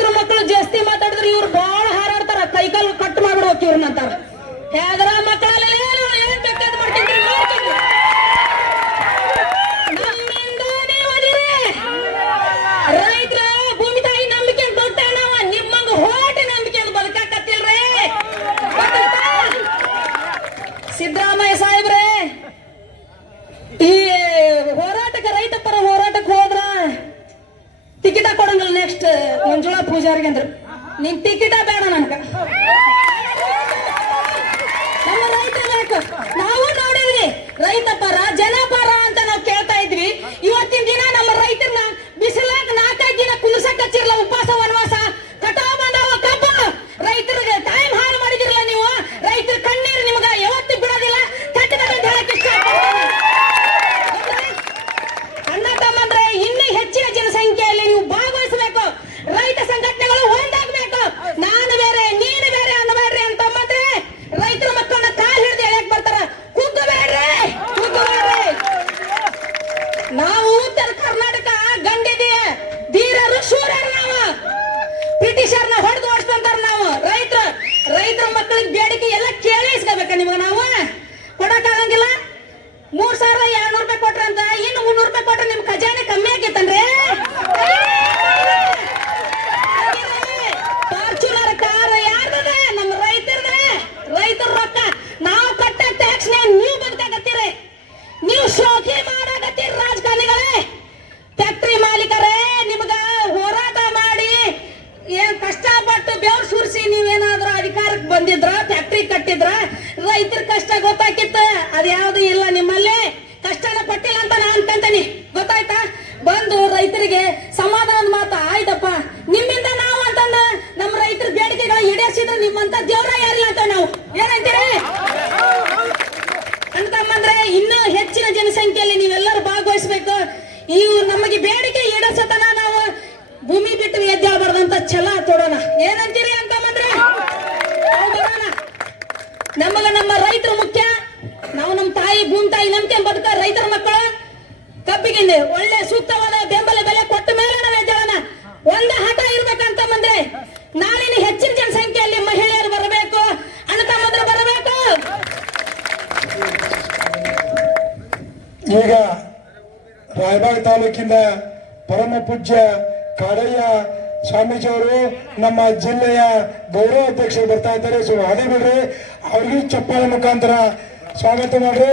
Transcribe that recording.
ರೈತರ ಮಕ್ಕಳು ಜಾಸ್ತಿ ಮಾತಾಡಿದ್ರೆ ಇವ್ರು ಬಾಳ ಹಾರಾಡ್ತಾರ. ಕೈಕಲ್ ಕಟ್ ಮಾಡ್ಬಿಡ್ಬೇಕು ಇವ್ರನ್ನ ಅಂತಾರ. ಹೇಗ್ರ ಪೂಜಾರಿಗೆ ಅಂದ್ರು ನಿನ್ ಟಿಕೆಟ ಬೇಡ ನನ್ಗ. ನಾವು ಉತ್ತರ ಕರ್ನಾಟಕ ಗಂಡಿದೀಯ ಧೀರರು ಶೂರರು ನಾವು. ಬ್ರಿಟಿಷರ್ನ ಹೊಡೆದು ಓಡಿಸ್ಕೊಂತಾರ ನಾವು. ರೈತರ ರೈತರ ಮಕ್ಕಳಿಗೆ ಬೇಡಿಕೆ ಎಲ್ಲ ಕೇಳಿ ಇಸ್ಕೋಬೇಕ ನಿಮ್ಗೆ ನಾವು. ಕೊಡಕ್ಕಾಗಂಗಿಲ್ಲ. ಮೂರ್ ಸಾವಿರದ ಎರಡ್ನೂರು ರೂಪಾಯಿ ಕೊಟ್ರಂತ, ಇನ್ನು ಮುನ್ನೂರು ರೂಪಾಯಿ ಕೊಟ್ರೆ ನಿಮ್ ಖಜಾನೆ ಕಮ್ಮಿ ಆಗೈತನ್ರಿ ರೈತರ ಕಷ್ಟ ಗೊತ್ತಾಕಿತ್ತು. ಅದ್ಯಾವುದು ಇಲ್ಲ ನಿಮ್ಮಲ್ಲಿ. ಕಷ್ಟನ ಪಟ್ಟಿಲ್ಲ ಅಂತ ನಾ ಅನ್ಕಂತೀನಿ ಗೊತ್ತಾಯ್ತಾ? ಬಂದು ರೈತರಿಗೆ ಸಮಾಧಾನದ ಮಾತ ಆಯ್ತಪ್ಪ. ನಿಮ್ಮಿಂದ ನಾವು ಅಂತಂದ ನಮ್ಮ ರೈತರ ಬೇಡಿಕೆಗಳ ಈಡೇರಿಸಿದ್ರೆ ನಿಮ್ಮಂತ ದೇವ್ರ ಯಾರಿಲ್ಲ ಅಂತ ನಾವು. ಏನಂತೀರಿ? ಅಂತಂದ್ರೆ ಇನ್ನೂ ಹೆಚ್ಚಿನ ಜನಸಂಖ್ಯೆಯಲ್ಲಿ ನೀವೆಲ್ಲರೂ ಭಾಗವಹಿಸಬೇಕು. ಈ ನಮಗೆ ಬೇಡಿಕೆ ಈಡೇರಿಸತನ ನಾವು ಭೂಮಿ ಬಿಟ್ಟು ಎದ್ದೇಳಬಾರ್ದಂತ ಛಲ ತೊಡೋಣ. ಏನಂತೀರಿ ಅಂತಂದ್ರೆ ರೈತರು ಮುಖ್ಯ. ನಾವು ನಮ್ಮ ತಾಯಿ ಭೂಮಿ ತಾಯಿ ನಂಬಿಕೆ ಬದುಕ ರೈತರ ಮಕ್ಕಳು. ಕಬ್ಬಿಗೆ ಒಳ್ಳೆ ಸೂಕ್ತವಾದ ಬೆಂಬಲ ಬೆಲೆ ಕೊಟ್ಟ ಮೇಲೆ ನಾವೇ ಜನ ಒಂದು ಹಠ ಇರ್ಬೇಕಂತ ಬಂದ್ರೆ ನಾಳಿನ ಹೆಚ್ಚಿನ ಜನಸಂಖ್ಯೆಯಲ್ಲಿ ಮಹಿಳೆಯರು ಬರಬೇಕು ಅಂತ ಮಾತ್ರ ಬರಬೇಕು. ಈಗ ರಾಯಬಾಗ್ ತಾಲೂಕಿಂದ ಪರಮ ಪೂಜ್ಯ ಕಾಡಯ್ಯ ಸ್ವಾಮೀಜಿಯವರು ನಮ್ಮ ಜಿಲ್ಲೆಯ ಗೌರವ ಅಧ್ಯಕ್ಷರು ಬರ್ತಾ ಇದ್ದಾರೆ. ಸೊ ಅದೇ ಬಿಡ್ರಿ, ಅವ್ರಿಗೂ ಚಪ್ಪಾಳೆ ಮುಖಾಂತರ ಸ್ವಾಗತ ಮಾಡ್ರಿ.